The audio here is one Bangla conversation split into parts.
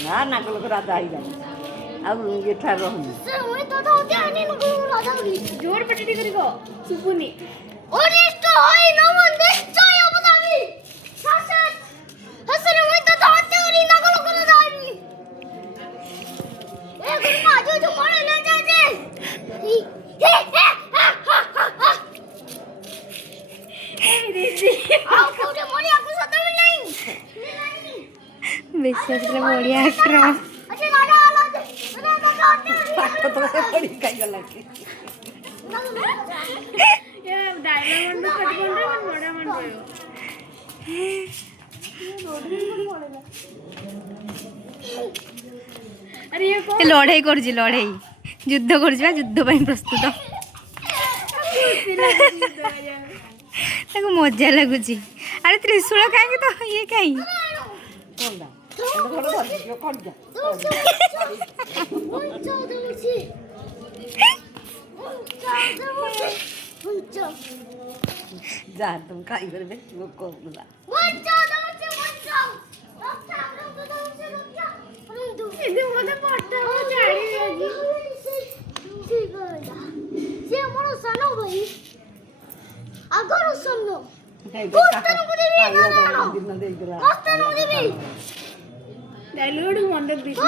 ना नकल करा अब ये ठहर जोर पटड़ी करिगो सुपुनी অনেকটা হয় না মনে চাই অবদামি শাসন হাসন মই তো দাঁতে করি নকল করে যাবি এ গুরমা जो মরে না যায় যে এই রে আউ কোটে মরি আপু সাথে মিলাই ବିଶ୍ୱାସରେ ବଢିଆ ଆକ୍ଟର আচ্ছা দাদা আলো দাদা पाठ तो पड़ी कई गला की ये डायलॉग मंडो कटकोंडे मन बडा मंडो अरे ये को লড়াই করছি লড়াই যুদ্ধ করছি বা যুদ্ধ ପାଇଁ ପ୍ରସ୍ତୁତ ତାକୁ ମଜା ଲାଗୁଛି ଆରେ ତ୍ରିଶୂଳ କାହିଁକି ତ ଇଏ କାହିଁ कौन जा जा तुम खाई करबे वो कोला ఇది మొద పట్ట చాడి ସେ ମୋର ସାନ ଭାଇ ଆଗର ସାନ ଡାଇଲଗ ମଣ୍ଡ ଦିସ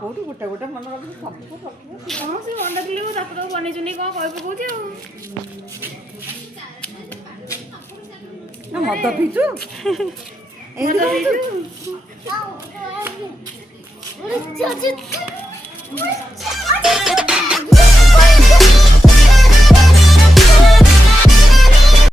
କୋଉଠି ଗୋଟେ ଗୋଟେ ମନ ରଖି ସବୁ ରଖିବ ହଁ ସେ ମଣ୍ଡ ଦିଲେ ତାକୁ ତ ବନେଇ ଚୁନି କଣ କହି ପକଉଛି ଆଉ ନା ମଦ ପିଛୁ ମଦ ପିଛୁ ଆଉ